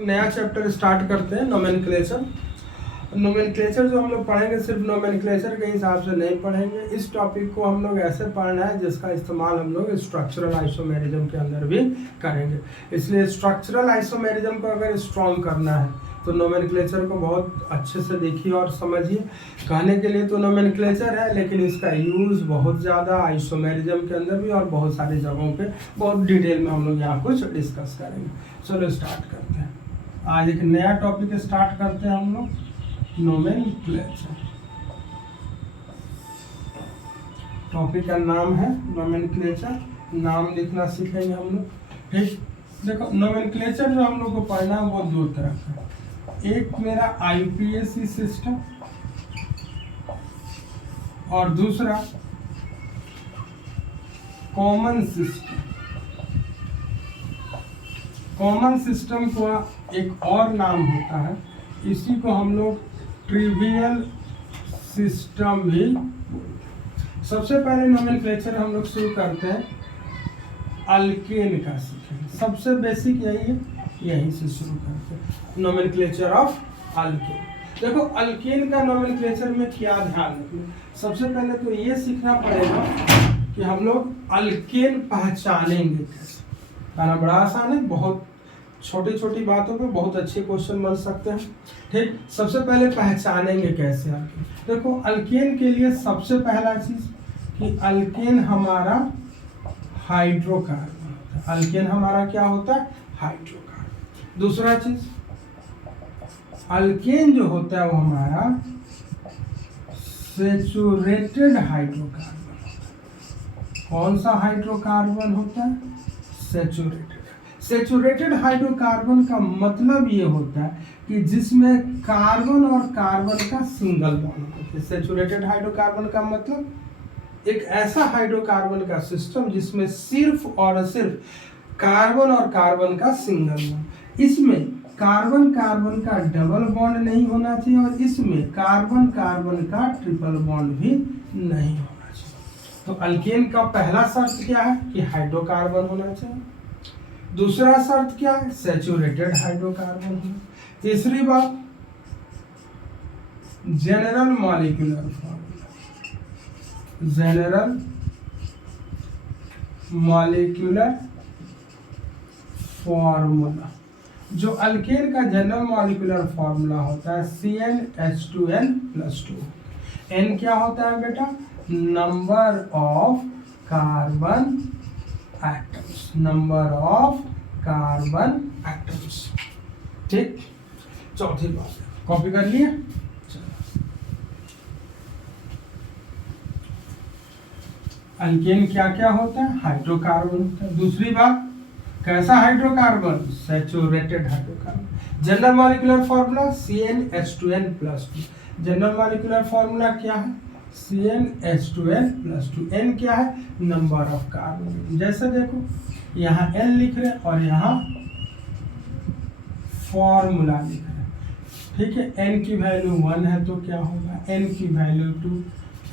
लोग नया chapter start करते हैं, नोमेनक्लेचर। नोमेनक्लेचर जो हम लोग पढ़ेंगे सिर्फ नोमेनक्लेचर के हिसाब से नहीं पढ़ेंगे। इस टॉपिक को हम लोग ऐसे पढ़ना है जिसका इस्तेमाल हम लोग स्ट्रक्चरल आइसोमेरिज्म के अंदर भी करेंगे। इसलिए स्ट्रक्चरल आइसोमेरिज्म को अगर स्ट्रॉन्ग करना है तो नोमेनक्लेचर को बहुत अच्छे से देखिए और समझिए। कहने के लिए तो नोमेनक्लेचर है, लेकिन इसका यूज़ बहुत ज़्यादा आइसोमेरिज्म के अंदर भी और बहुत सारी जगहों पे बहुत डिटेल में हम लोग यहाँ कुछ डिस्कस करेंगे। चलो स्टार्ट करते हैं। आज एक नया टॉपिक स्टार्ट करते हैं हम लोग, नोमेनक्लेचर। टॉपिक का नाम है नोमेनक्लेचर। नाम लिखना सीखेंगे हम लोग। ठीक, देखो नोमेनक्लेचर जो हम लोग को पढ़ना है वो दो तरह का है। एक मेरा आईपीएसी सिस्टम और दूसरा कॉमन सिस्टम। कॉमन सिस्टम का एक और नाम होता है, इसी को हम लोग ट्रिवियल सिस्टम भी। सबसे पहले नोमेनक्लेचर हम लोग शुरू करते हैं अल्केन का सीखेंगे। सबसे बेसिक यही है, यहीं से शुरू करते हैं नोमेनक्लेचर ऑफ अल्केन। देखो अल्केन का नोमेनक्लेचर में क्या ध्यान रखना, सबसे पहले तो ये सीखना पड़ेगा कि हम लोग अल्केन पहचानेंगे कैसे। कहना बड़ा आसान है, बहुत छोटी छोटी बातों पे बहुत अच्छे क्वेश्चन बन सकते हैं। ठीक, सबसे पहले पहचानेंगे कैसे अल्केन। देखो अल्केन के लिए सबसे पहला चीज कि अल्केन हमारा हाइड्रोकार्बन होता है। अल्केन हमारा क्या होता है? हाइड्रोकार्बन। दूसरा चीज, अल्केन जो होता है वो हमारा सैचुरेटेड हाइड्रोकार्बन होता है। कौन सा हाइड्रोकार्बन होता है? सैचुरेटेड। सैचुरेटेड हाइड्रोकार्बन का मतलब ये होता है कि जिसमें कार्बन और कार्बन का सिंगल बॉन्ड होता है। सैचुरेटेड हाइड्रोकार्बन का मतलब एक ऐसा हाइड्रोकार्बन का सिस्टम जिसमें सिर्फ और सिर्फ कार्बन और कार्बन का सिंगल बॉन्ड। इसमें कार्बन कार्बन का डबल बॉन्ड नहीं होना चाहिए और इसमें कार्बन कार्बन का ट्रिपल बॉन्ड भी नहीं होना चाहिए। तो अल्केन का पहला शर्त क्या है कि हाइड्रोकार्बन होना चाहिए। दूसरा शर्त क्या है? सैचुरेटेड हाइड्रोकार्बन होना। तीसरी बात, general molecular formula. General molecular formula, जो अल्केन का जनरल मॉलिक्यूलर फॉर्मूला होता है CnH2n+2। n क्या होता है बेटा? Number of carbon atoms. Number of carbon atoms. ठीक, चौथी बात कॉपी कर लिए। अल्केन क्या क्या होता है? हाइड्रोकार्बन होता है। दूसरी बात, कैसा hydrocarbon? Saturated hydrocarbon. General molecular formula CnH2n+2। General molecular formula क्या है? CnH2n+2। n क्या है? Number of carbon. जैसे देखो यहाँ n लिख रहे हैं और यहाँ फॉर्मूला लिख रहे हैं। ठीक है, n की वैल्यू 1 है तो क्या होगा? n की वैल्यू 2,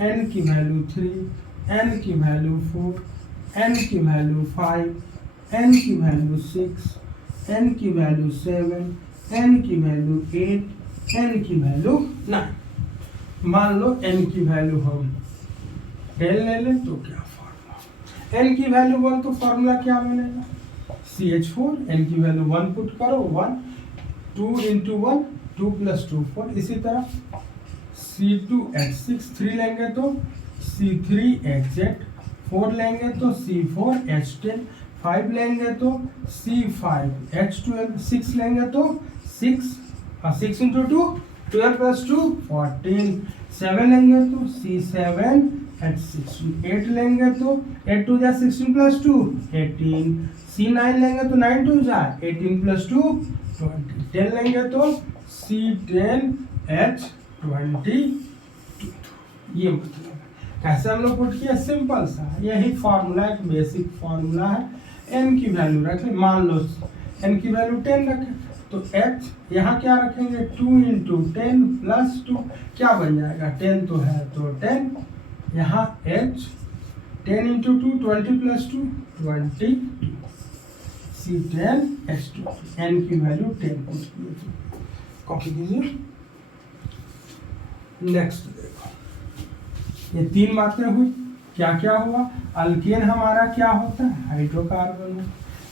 n की वैल्यू 3, n की वैल्यू 4, n की वैल्यू 5, n की वैल्यू 6, n की वैल्यू 7, n की वैल्यू 8, n की वैल्यू 9। मान लो n की वैल्यू हम 10 ले लें तो क्या फॉर्मूला? n की वैल्यू 1 तो फॉर्मूला क्या बनेगा? CH4। n की वैल्यू 1 पुट करो, 1, 2 × 1 2 + 2 4। इसी तरह C2H6 3 लेंगे तो C3H8, 4 लेंगे तो C4H10, 5 लेंगे तो C5H12, 6 लेंगे तो 6 × 2 12 + 2 14, 7 लेंगे तो C7H16, 8 लेंगे तो 8 × 2 = 16 + 2 18, C9 लेंगे तो 9 × 2 = 18 + 2 20, 10 लेंगे तो C10H22। ये मतलब कैसे हम लोग पुट किया? सिंपल सा, यही फॉर्मूला, एक बेसिक फॉर्मूला है। n की वैल्यू रख ले, मान लो n की वैल्यू 10 रखें तो h यहाँ क्या रखेंगे? 2 × 10 + 2 क्या बन जाएगा? 10 तो है तो 10, यहाँ h 10 × 2 20 + 2 22, C10H2, N की वैल्यू 10 पुट किए थे, कॉपी कीजिए। नेक्स्ट देखो, ये 3 बातें हुई, क्या क्या हुआ, अल्केन हमारा क्या होता है, हाइड्रोकार्बन।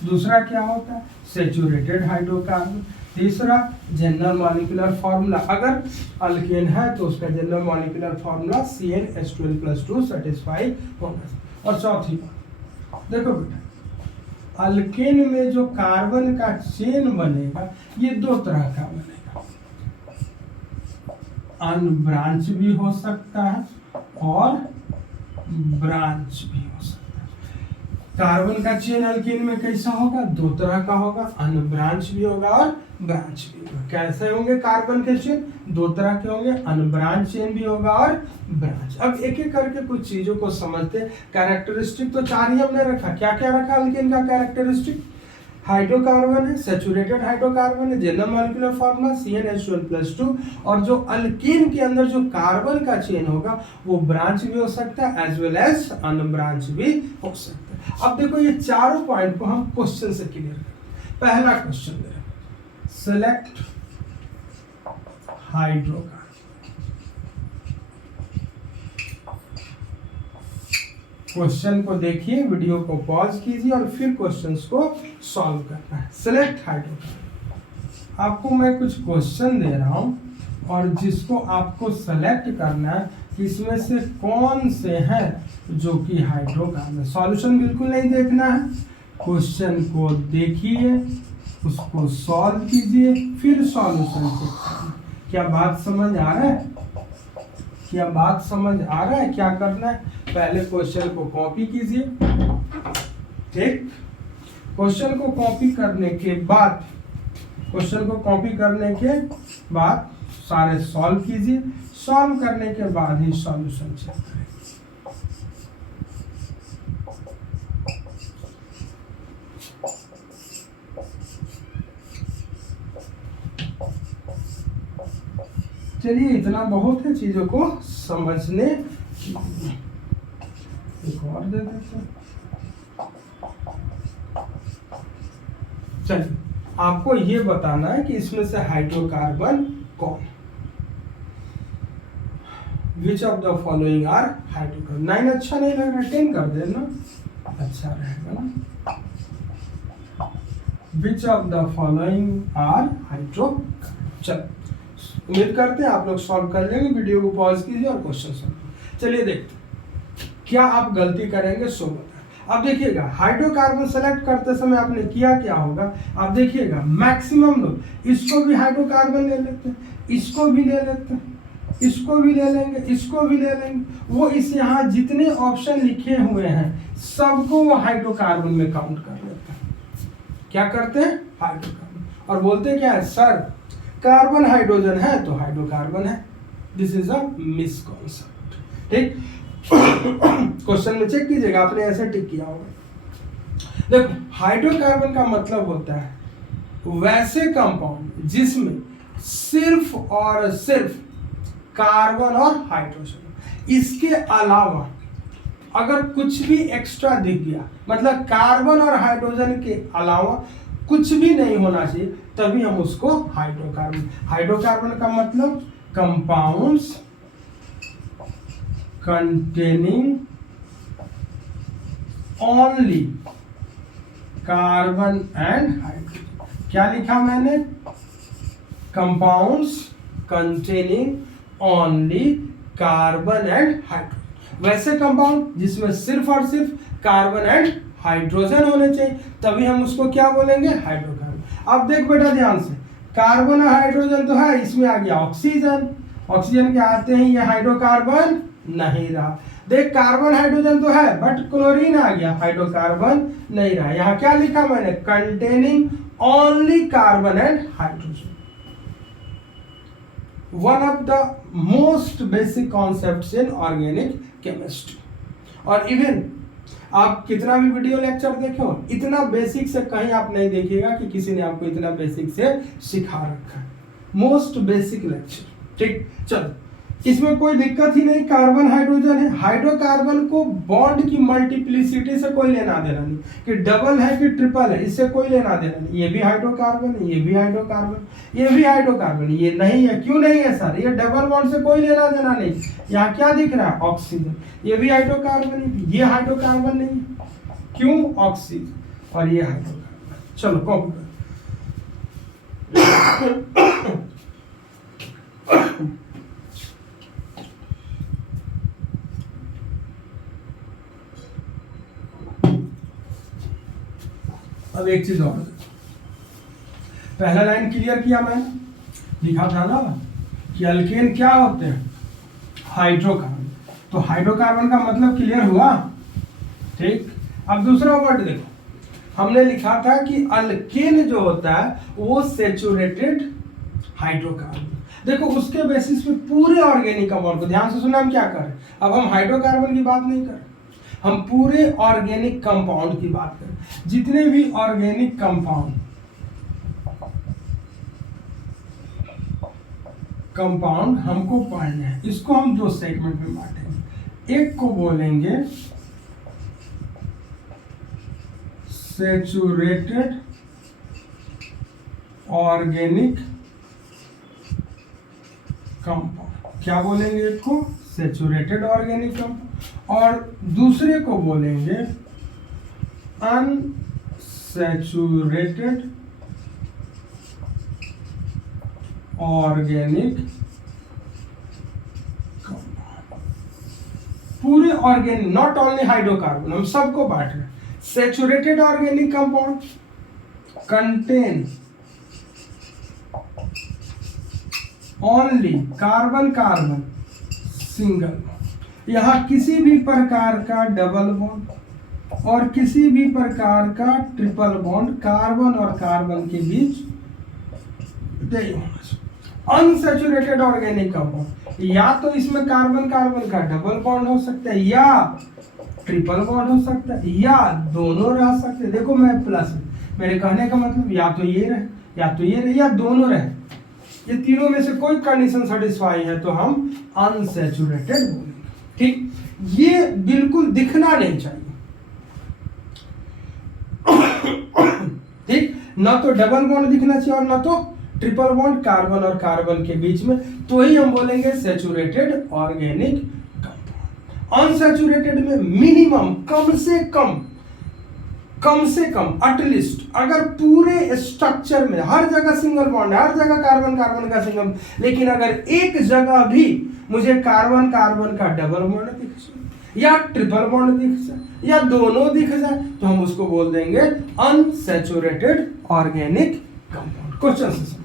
दूसरा क्या होता है, सेचुरेटेड हाइड्रोकार्बन। तीसरा जनरल मॉलिक्यूलर फार्मूला, अगर अल्केन है तो उसका general molecular formula CnH12+2 satisfy होना। और चौथी बात देखो बेटा, अल्केन में जो कार्बन का चेन बनेगा ये 2 तरह का बनेगा, अनब्रांच भी हो सकता है और ब्रांच भी हो सकता है। कार्बन का चेन अल्केन में कैसा होगा, 2 तरह का होगा, अनब्रांच भी होगा और ब्रांच भी होगा। कैसे होंगे कार्बन के चेन, 2 तरह के होंगे, अनब्रांच चेन भी होगा और ब्रांच। अब एक एक करके कुछ चीजों को समझते। कैरेक्टरिस्टिक तो 4 ही हमने रखा, क्या क्या रखा अल्केन का कैरेक्टरिस्टिक, हाइड्रोकार्बन है, सेचुरेटेड हाइड्रोकार्बन है, जनरल मॉलिक्यूलर फार्मूला CnH12+2, और जो अल्केन के अंदर जो कार्बन का चेन होगा वो ब्रांच भी हो सकता है एज वेल एज अनब्रांच भी हो सकता है। अब देखो ये चारों पॉइंट को हम क्वेश्चन से क्लियर करें। पहला क्वेश्चन दे रहे हैं, सेलेक्ट हाइड्रोकार्बन। क्वेश्चन को देखिए, वीडियो को पॉज कीजिए और फिर क्वेश्चंस को सॉल्व करना है। सिलेक्ट हाइड्रोकार्बन, आपको मैं कुछ क्वेश्चन दे रहा हूं और जिसको आपको सेलेक्ट करना है कि इसमें से कौन से हैं जो कि हाइड्रोकार्बन। सॉल्यूशन बिल्कुल नहीं देखना है, क्वेश्चन को देखिए, उसको सॉल्व कीजिए, फिर सॉल्यूशन चेक कीजिए। क्या बात समझ आ रहा है, क्या बात समझ आ रहा है, क्या करना है, पहले क्वेश्चन को कॉपी कीजिए, ठीक, क्वेश्चन को कॉपी करने के बाद, क्वेश्चन को कॉपी करने के बाद सारे सॉल्व कीजिए, सॉल्व करने के बाद ही सॉल्यूशन चेक करें। चलिए इतना बहुत है चीजों को समझने। एक और दे देते हैं। चलिए आपको ये बताना है कि इसमें से हाइड्रोकार्बन कौन, which of the following are hydrocarbon. 9 अच्छा नहीं लग रहा, 10 कर देना, अच्छा रहेगा ना। Which of the following are hydrocarbon. चलो उम्मीद करते हैं आप लोग सॉल्व कर लेंगे। वीडियो को पॉज कीजिए और क्वेश्चन सॉल्व। चलिए देखते क्या आप गलती करेंगे सो बताएं। अब देखिएगा हाइड्रोकार्बन सेलेक्ट करते समय आपने किया क्या होगा, आप देखिएगा मैक्सिमम लोग इसको भी हाइड्रोकार्बन ले लेते हैं, इसको भी ले लेते हैं, इसको भी ले लेंगे, इसको भी ले लेंगे। वो इस यहाँ जितने ऑप्शन लिखे हुए हैं सबको वो हाइड्रोकार्बन में काउंट कर लेते हैं। क्या करते हैं, हाइड्रोकार्बन, और बोलते क्या है, सर कार्बन हाइड्रोजन है तो हाइड्रोकार्बन है। दिस इज अ मिसकॉन्सेप्ट, ठीक। क्वेश्चन में चेक कीजिएगा, आपने ऐसे टिक किया होगा। देखो हाइड्रोकार्बन का मतलब होता है वैसे कंपाउंड जिसमें सिर्फ और सिर्फ कार्बन और हाइड्रोजन, इसके अलावा अगर कुछ भी एक्स्ट्रा दिख गया, मतलब कार्बन और हाइड्रोजन के अलावा कुछ भी नहीं होना चाहिए, तभी हम उसको हाइड्रोकार्बन। हाइड्रोकार्बन का मतलब compounds containing only carbon and hydrogen. क्या लिखा मैंने, compounds containing only carbon and hydrogen. वैसे कंपाउंड जिसमें सिर्फ और सिर्फ कार्बन एंड हाइड्रोजन होने चाहिए, तभी हम उसको क्या बोलेंगे, हाइड्रोकार्बन। अब देख बेटा ध्यान से, कार्बन और हाइड्रोजन तो है, इसमें आ गया ऑक्सीजन, ऑक्सीजन के आते हैं ये हाइड्रोकार्बन नहीं रहा। देख कार्बन हाइड्रोजन तो है बट क्लोरीन आ गया, हाइड्रोकार्बन नहीं रहा। यहाँ क्या लिखा मैंने, containing only carbon and hydrogen. One of the most basic concepts in organic chemistry. और इवन आप कितना भी वीडियो लेक्चर देखे हो, इतना बेसिक से कहीं आप नहीं देखिएगा कि किसी ने आपको इतना बेसिक से सिखा रखा है। मोस्ट बेसिक लेक्चर, ठीक। चलो इसमें कोई दिक्कत ही नहीं, कार्बन हाइड्रोजन है। हाइड्रोकार्बन को बॉन्ड की मल्टीप्लिसिटी से कोई लेना देना नहीं, कि डबल है कि ट्रिपल है, इससे कोई लेना देना नहीं। ये भी हाइड्रोकार्बन है, ये भी हाइड्रोकार्बन, ये भी हाइड्रोकार्बन, ये नहीं है। क्यों नहीं है सर? ये डबल बॉन्ड से कोई लेना देना नहीं। यहाँ क्या दिख रहा है? ऑक्सीजन। ये भी हाइड्रोकार्बन है, ये हाइड्रोकार्बन नहीं। क्यों? ऑक्सीजन। और ये हाइड्रोकार्बन। चलो कॉपी करो। अब एक चीज और, पहला लाइन क्लियर किया मैंने, लिखा था ना कि अल्केन क्या होते हैं? हाइड्रोकार्बन। तो हाइड्रोकार्बन का मतलब क्लियर हुआ, ठीक। अब दूसरा वर्ड देखो, हमने लिखा था कि अल्केन जो होता है वो सैचुरेटेड हाइड्रोकार्बन। देखो उसके बेसिस पे पूरे ऑर्गेनिक कंपाउंड को ध्यान से सुनना, हम क्या कर रहे हैं, अब हम हाइड्रोकार्बन की बात नहीं कर रहे, हम पूरे ऑर्गेनिक कंपाउंड की बात करें। जितने भी ऑर्गेनिक कंपाउंड हमको पढ़ने हैं, इसको हम दो सेगमेंट में बांटेंगे। एक को बोलेंगे सैचुरेटेड ऑर्गेनिक कंपाउंड। क्या बोलेंगे? एक को सैचुरेटेड ऑर्गेनिक कंपाउंड, और दूसरे को बोलेंगे अनसैचुरेटेड ऑर्गेनिक कंपाउंड। पूरे ऑर्गेनिक, नॉट ओनली हाइड्रोकार्बन, हम सबको बांट रहे हैं। Saturated organic compound contain only carbon carbon single, यहाँ किसी भी प्रकार का डबल बॉन्ड और किसी भी प्रकार का ट्रिपल बॉन्ड कार्बन और कार्बन के बीच नहीं होना चाहिए। अनसैचुरेटेड ऑर्गेनिक कंपाउंड, या तो इसमें कार्बन कार्बन का डबल बॉन्ड हो सकता है, या ट्रिपल बॉन्ड हो सकता है, या दोनों रह सकते हैं। देखो मैं प्लस, मेरे कहने का मतलब या तो ये रहे, या तो ये रहे, या दोनों रहे। ये तीनों में से कोई कंडीशन सेटिस्फाई है तो हम अनसैचुरेटेड बोलेंगे, ठीक। ये बिल्कुल दिखना नहीं चाहिए, ठीक। ना तो डबल बॉन्ड दिखना चाहिए और ना तो ट्रिपल बॉन्ड कार्बन और कार्बन के बीच में, तो ही हम बोलेंगे सैचुरेटेड ऑर्गेनिक कंपाउंड। अनसैचुरेटेड में मिनिमम, कम से कम एटलीस्ट, अगर पूरे स्ट्रक्चर में हर जगह सिंगल बॉन्ड है, हर जगह कार्बन कार्बन का सिंगल, लेकिन अगर एक जगह भी मुझे कार्बन कार्बन का डबल बॉन्ड दिख जाए या ट्रिपल बॉन्ड दिख जाए या दोनों दिख जाए, तो हम उसको बोल देंगे अनसैचुरेटेड ऑर्गेनिक कंपाउंड। क्वेश्चन से समझो।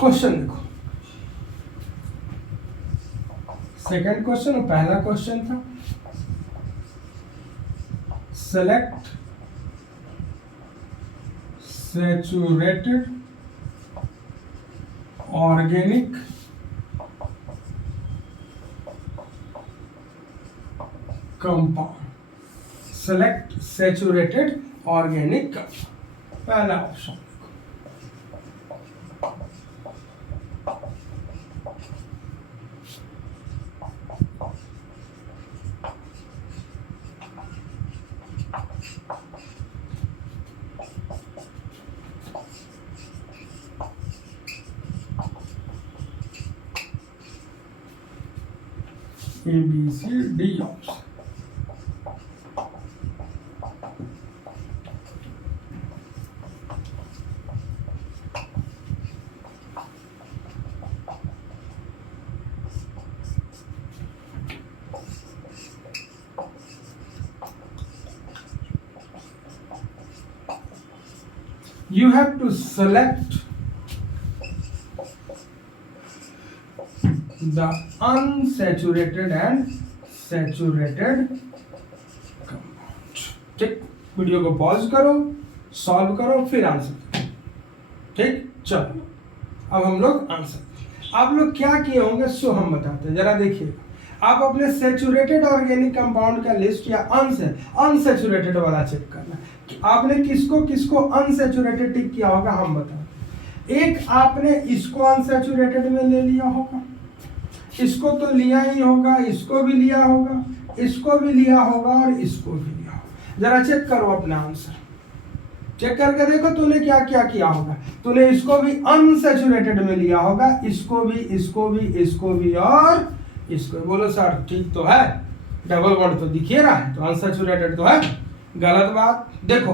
क्वेश्चन देखो, सेकंड क्वेश्चन और पहला क्वेश्चन था select saturated organic compound. Select saturated organic compound, पहला option. A, B, C, D option. You have to select the unsaturated and saturated compound। ठीक, video को pause करो, सॉल्व करो, फिर आंसर। ठीक, चलो अब हम लोग आंसर, आप लोग क्या किए होंगे सो हम बताते हैं। जरा देखिए, आप अपने सेचुरेटेड ऑर्गेनिक कंपाउंड का लिस्ट या अनसेचुरेटेड वाला चेक करना कि आपने किसको किसको अनसेचुरेटेड टिक किया होगा, हम बताओ। एक आपने इसको अनसेचुरेटेड में ले लिया होगा, इसको तो लिया ही होगा, इसको भी लिया होगा, इसको भी लिया होगा और इसको भी लिया होगा। जरा चेक करो अपना आंसर, चेक करके देखो तूने क्या क्या किया होगा। तूने इसको भी अनसैचुरेटेड में लिया होगा, इसको भी, इसको भी, इसको भी और इसको। बोलो सर ठीक तो है, डबल बॉन्ड तो दिख ही रहा है, तो अनसैचुरेटेड तो है। गलत बात। देखो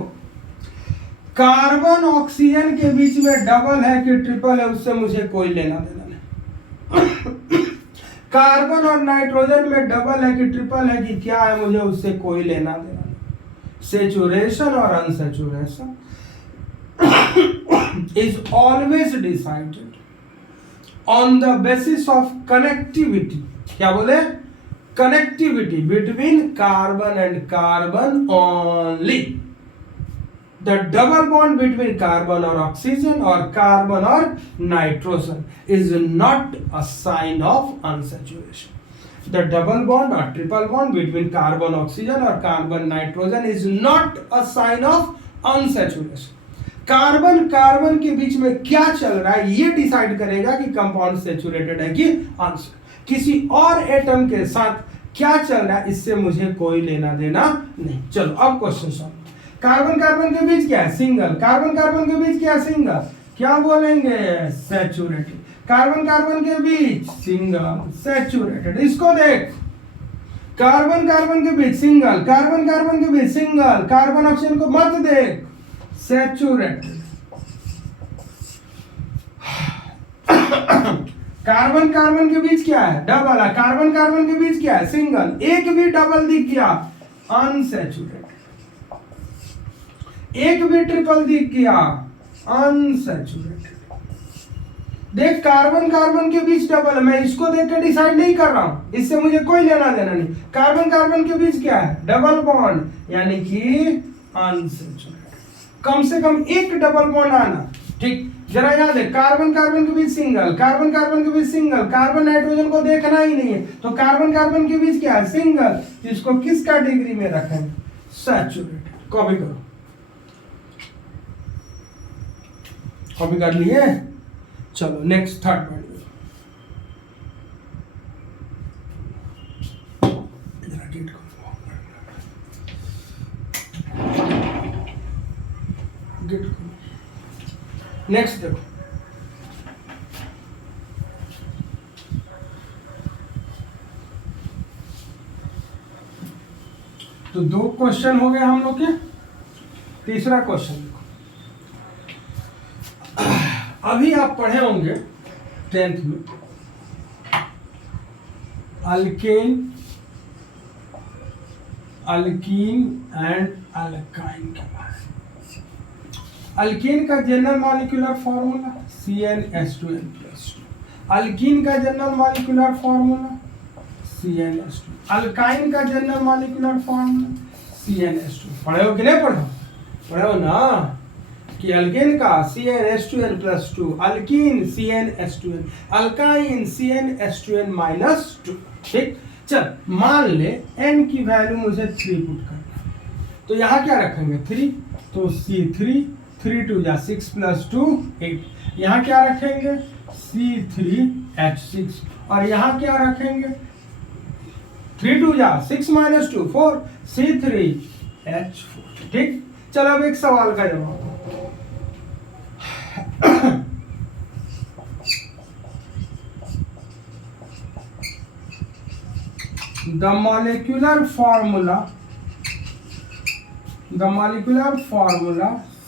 कार्बन ऑक्सीजन के बीच में डबल है कि ट्रिपल है, उससे मुझे कोई लेना देना नहीं। कार्बन और नाइट्रोजन में डबल है कि ट्रिपल है कि क्या है, मुझे उससे कोई लेना देना नहीं। सेचुरेशन और unsaturation is always decided on the basis of connectivity. क्या बोले? Connectivity between carbon and carbon only. The double bond between carbon or oxygen or carbon or nitrogen is not a sign of unsaturation. The double bond or triple bond between carbon oxygen or carbon nitrogen is not a sign of unsaturation. Carbon carbon के बीच में क्या चल रहा है ये decide करेगा कि compound saturated है कि अनसेचुरेटेड। किसी और एटम के साथ क्या चल रहा है इससे मुझे कोई लेना देना नहीं। चलो अब क्वेश्चन सॉल्व। कार्बन कार्बन के बीच क्या है? सिंगल। कार्बन कार्बन के बीच क्या है? सिंगल। क्या बोलेंगे? सैचुरेटेड। कार्बन कार्बन के बीच सिंगल, सैचुरेटेड। इसको देख, कार्बन कार्बन के बीच सिंगल, कार्बन कार्बन के बीच सिंगल, कार्बन ऑक्सीजन को मत देख, सैचुरेटेड। कार्बन कार्बन के बीच क्या है? डबल है। कार्बन कार्बन के बीच क्या है? सिंगल। एक भी डबल दिख गया, अनसैचुरेटेड। एक भी ट्रिपल दिख गया, अनसैचुरेटेड। देख कार्बन कार्बन के बीच डबल है, मैं इसको देख के डिसाइड नहीं कर रहा हूं, इससे मुझे कोई लेना देना नहीं। कार्बन कार्बन के बीच क्या है? डबल बॉन्ड, यानी कि अनसैचुरेटेड। कम से कम एक डबल बॉन्ड आना, ठीक। जरा याद है, कार्बन कार्बन के बीच सिंगल, कार्बन कार्बन के बीच सिंगल, कार्बन नाइट्रोजन को देखना ही नहीं है, तो कार्बन कार्बन के बीच क्या है? सिंगल। इसको किस कैटेगरी में रखें? सैचुरेटेड। कॉपी करो, कॉपी कर लिए। चलो नेक्स्ट थर्ड पॉइंट। नेक्स्ट देखो, तो दो क्वेश्चन हो गए हम लोग के। तीसरा क्वेश्चन देखो, अभी आप पढ़े होंगे 10th में अल्केन, अल्कीन एंड अल्काइन के बारे में। अल्कीन का general molecular formula CnH2n+2। Alkene का general molecular formula CnH2। Alkyne का जनरल मॉलिक्यूलर फॉर्मूला CnH2। पढ़े हो कि नहीं पढ़े हो? पढ़े हो ना कि अल्कीन का CnH2n+2, alkyne CnH2n, alkyne CnH2n-2। ठीक। चल मान ले n की वैल्यू मुझे 3 पुट करना, तो यहाँ क्या रखेंगे? 3, तो C3, 3 2 जा 6 + 2 8। यहाँ क्या रखेंगे? C3H6। और यहाँ क्या रखेंगे? 3 2 जा 6 - 2 4, C3H4। ठीक। चलो अब एक सवाल का जवाब। The molecular formula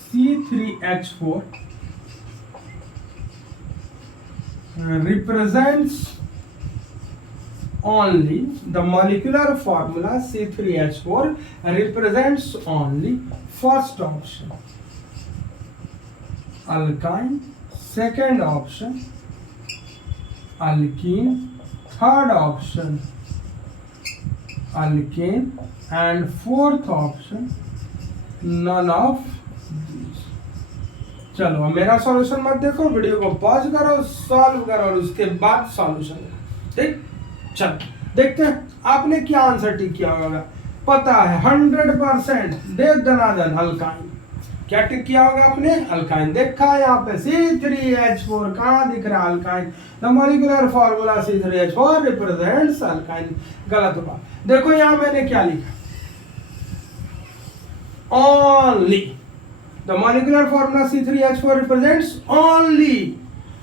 C3H4 represents only, the molecular formula C3H4 represents only first option alkyne, second option alkene, third option alkane and fourth option none of these। चलो अब मेरा सॉल्यूशन मत देखो, वीडियो को पॉज करो, सॉल्व करो और उसके बाद सॉल्यूशन। ठीक। चलो देखते हैं आपने क्या आंसर टिक किया होगा। पता है 100% दे दनादन अल्काइन। क्या टिक किया होगा आपने? अल्काइन। देखा यहाँ पे C3H4 कहाँ दिख रहा है? Alkyne. The molecular formula C3H4 represents alkyne. गलत हुआ। देखो यहाँ मैंने क्या लिखा, only the molecular formula C3H4 represents only.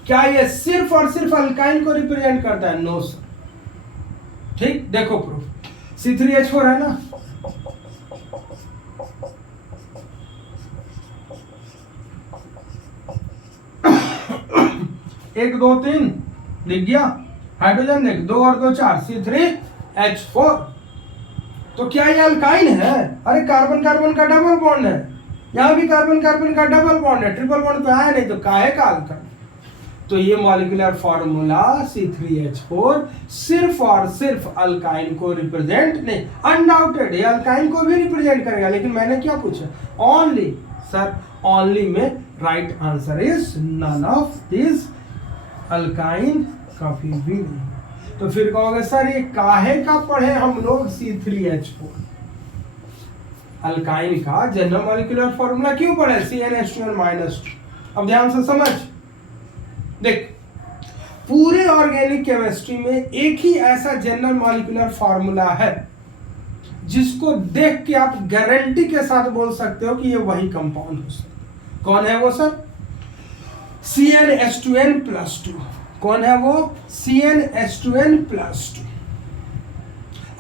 क्या ये सिर्फ और सिर्फ अल्काइन को रिप्रेजेंट करता है? No sir. ठीक, देखो प्रूफ। C3H4 है ना, एक दो तीन दिख गया, हाइड्रोजन देख, 2 और 2 4, C3H4। तो क्या ये अल्काइन है? अरे कार्बन कार्बन का डबल बॉन्ड है, यहां भी कार्बन कार्बन का डबल बॉन्ड है, ट्रिपल बॉन्ड तो है नहीं, तो काहे का अल्काइन? तो ये मॉलिक्यूलर फॉर्मूला C3H4 सिर्फ और सिर्फ अल्काइन को रिप्रेजेंट नहीं, अनडाउटेड ये अल्काइन को भी रिप्रेजेंट करेगा, लेकिन मैंने क्या पूछा? ओनली। सर ओनली में right answer is none of this, alkyne कभी भी नहीं। तो फिर कहोगे सर ये काहे का पढ़े हम लोग C3H4? अल्काइन का जनरल मॉलिक्यूलर फॉर्मूला क्यों पढ़े? CnH2n-2। अब ध्यान से समझ, देख पूरे ऑर्गेनिक केमिस्ट्री में एक ही ऐसा जनरल मॉलिक्यूलर फॉर्मूला है जिसको देख के आप गारंटी के साथ बोल सकते हो कि ये वही कंपाउंड हो सकता है। कौन है वो सर? CnH2n+2। कौन है वो? CnH2n+2।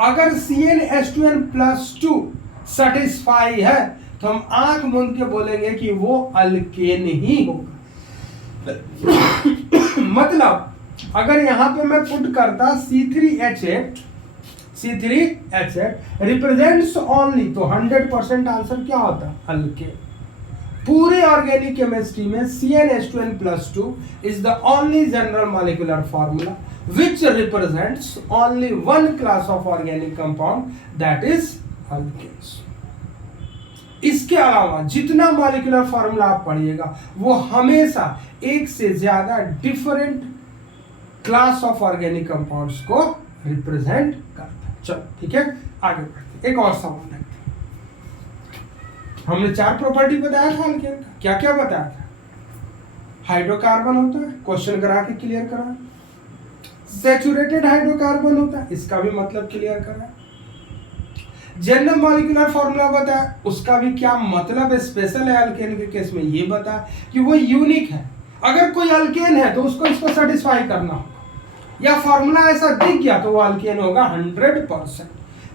अगर CnH2n+2 सेटिस्फाई है तो हम आंख मूंद के बोलेंगे कि वो अल्केन ही होगा। मतलब अगर यहां पे मैं पुट करता C3H8 रिप्रेजेंट्स ओनली, तो 100% आंसर क्या होता? अल्केन। पूरे ऑर्गेनिक केमिस्ट्री में CnH2n+2 is the only general molecular formula which represents only one class of organic compound, that is alkanes. इसके अलावा जितना मॉलिक्यूलर फॉर्मूला आप पढ़िएगा वो हमेशा एक से ज्यादा different class of organic compounds को रिप्रेजेंट करता है। चलो ठीक है, आगे बढ़ते। एक और सवाल है, हमने 4 प्रॉपर्टी बताया था अल्केन का, क्या क्या बताया था? हाइड्रोकार्बन होता है, क्वेश्चन करा के क्लियर करा। सैचुरेटेड हाइड्रोकार्बन होता है, इसका भी मतलब क्लियर करा। जनरल मॉलिक्यूलर फॉर्मूला बताया, उसका भी क्या मतलब स्पेशल है अल्केन के केस में ये बता कि वो यूनिक है। अगर कोई अल्केन है तो उसको इसको सेटिस्फाई करना होगा, या फॉर्मूला ऐसा दिख गया तो वो अल्केन होगा 100%।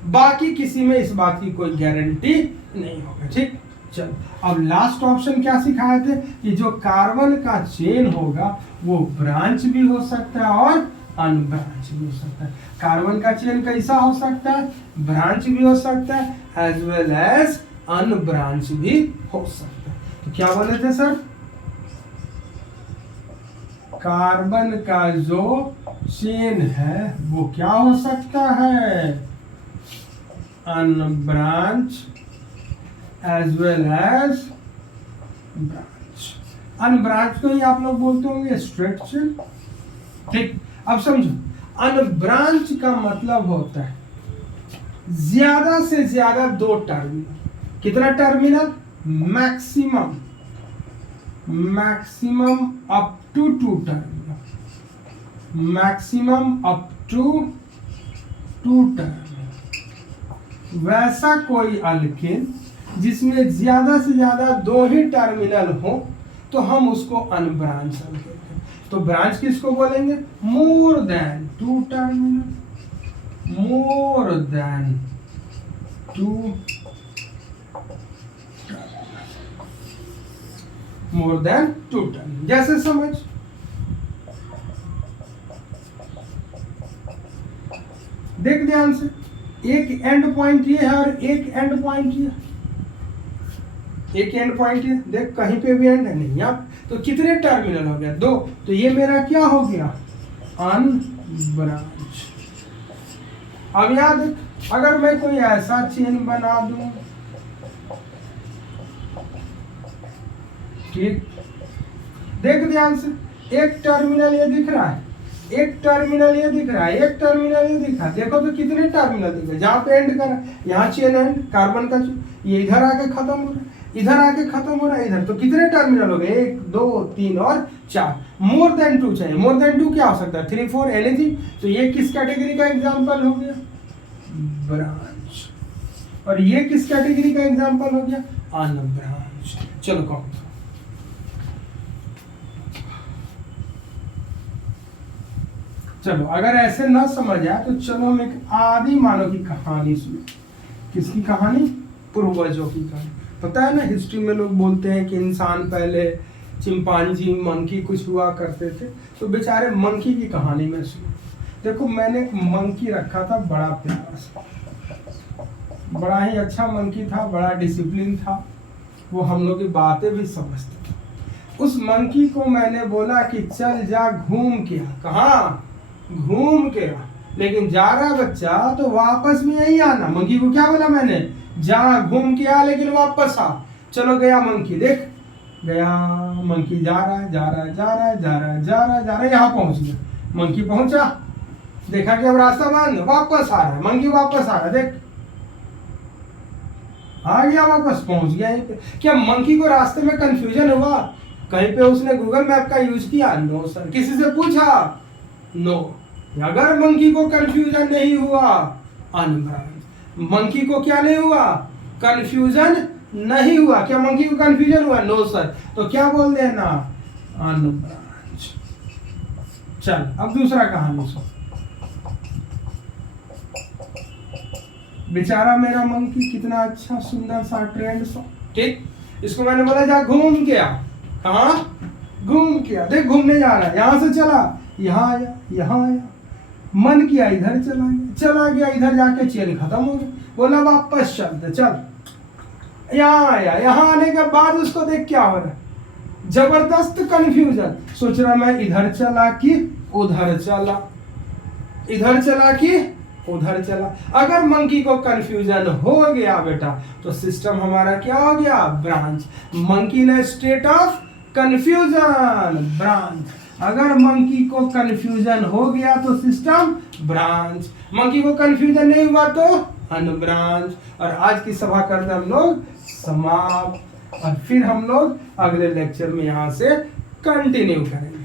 बाकी किसी में इस बात की कोई गारंटी नहीं होगा। ठीक, चलो अब लास्ट ऑप्शन क्या सिखाए थे कि जो कार्बन का चेन होगा वो ब्रांच भी हो सकता है और अनब्रांच भी हो सकता है। कार्बन का चेन कैसा हो सकता है? ब्रांच भी हो सकता है एज वेल एज अनब्रांच भी हो सकता है। तो क्या बोले थे सर? कार्बन का जो चेन है वो क्या हो सकता है? Unbranch as well as branch. Unbranch को ही आप लोग बोलते होंगे स्ट्रेट चेन। ठीक, अब समझो, अनब्रांच का मतलब होता है ज्यादा से ज्यादा 2 टर्मिनल। कितना terminal? Maximum up to 2 terminal, maximum up to 2 terminal. वैसा कोई अल्केन जिसमें ज्यादा से ज्यादा 2 ही टर्मिनल हो तो हम उसको अनब्रांच अल्केन कहते हैं। तो ब्रांच किसको बोलेंगे? More than 2 terminal, more than 2 terminal. जैसे समझ, देख ध्यान से, एक एंड पॉइंट ये है और एक एंड पॉइंट ये, एक एंड पॉइंट ये, देख कहीं पे भी एंड है नहीं यहाँ। तो कितने टर्मिनल हो गया? 2। तो ये मेरा क्या हो गया? अनब्रांच। अब याद, अगर मैं कोई ऐसा चेन बना दूं, ठीक, देख ध्यान से, एक टर्मिनल ये दिख रहा है, एक टर्मिनल ये दिख रहा है, एक टर्मिनल ये दिख रहा है। देखो तो कितने टर्मिनल दिख रहे हैं, जहाँ पे एंड कर यहाँ चेन एंड कार्बन का ये इधर आके खत्म हो रहा है, इधर आके खत्म हो रहा है इधर। तो कितने टर्मिनल हो गए, 1 2 3 और 4। मोर देन 2 चाहिए। मोर देन 2 क्या हो सकता है, 3 4 एनीथिंग। तो ये किस कैटेगरी का एग्जांपल हो गया, ब्रांच। और ये किस कैटेगरी का एग्जांपल हो गया, अनब्रांच। चलो कौन। चलो अगर ऐसे ना समझ आए तो चलो हम एक आदि मानव की कहानी सुनो। किसकी कहानी, पूर्वजों की कहानी। पता है ना, हिस्ट्री में लोग बोलते हैं कि इंसान पहले चिंपांजी मंकी कुछ हुआ करते थे। तो बेचारे मंकी की कहानी में सुनो। देखो मैंने एक मंकी रखा था, बड़ा प्यारा सा, बड़ा ही अच्छा मंकी था, बड़ा डिसिप्लिन था, वो हम लोग की बातें भी समझता था। उस मंकी को मैंने बोला कि चल जा घूम के आ। कहाँ, घूम के आ। लेकिन जा रहा बच्चा तो वापस में यही आना। मंकी को क्या बोला मैंने, जा घूम के आ लेकिन वापस आ। चलो गया मंकी, देख गया मंकी, जा रहा है जा रहा है जा रहा है जा रहा है जा रहा है जा रहा है, यहाँ पहुंच गया। मंकी पहुंचा, देखा कि अब रास्ता बंद, वापस आ रहा है मंकी, वापस आ रहा है, देख आ गया वापस, पहुंच गया यहीं पे। क्या मंकी को रास्ते में कंफ्यूजन हुआ, कहीं पे उसने गूगल मैप का यूज किया, नो सर। किसी से पूछा, नो। अगर मंकी को कंफ्यूजन नहीं हुआ, अनब्रांच। मंकी को क्या नहीं हुआ, कंफ्यूजन नहीं हुआ। क्या मंकी को कंफ्यूजन हुआ, नो सर। तो क्या बोल देना, अनब्रांच। चल अब दूसरा कहानी सुन। बेचारा मेरा मंकी कितना अच्छा सुंदर सा ट्रेंड सा, ठीक। इसको मैंने बोला जा घूम के आ। कहाँ, घूम के आ। देख घूमने जा रहा है, यहाँ से चला, यहाँ आया, यहाँ आया, मन किया इधर चला गया, चला गया इधर, जाके चेन खत्म हो गया। बोला वापस चलते, चल। यहाँ आया, यहाँ आने के बाद उसको देख क्या हो रहा है, जबरदस्त कंफ्यूजन। सोच रहा मैं इधर चला कि उधर चला, इधर चला कि उधर चला। अगर मंकी को कंफ्यूजन हो गया बेटा, तो सिस्टम हमारा क्या हो गया, ब्रांच। मंकी ने स्टेट ऑफ कंफ्यूजन, ब्रांच। अगर मंकी को कंफ्यूजन हो गया तो सिस्टम ब्रांच, मंकी को कंफ्यूजन नहीं हुआ तो अनब्रांच। और आज की सभा करते हम लोग समाप्त, और फिर हम लोग अगले लेक्चर में यहाँ से कंटिन्यू करेंगे।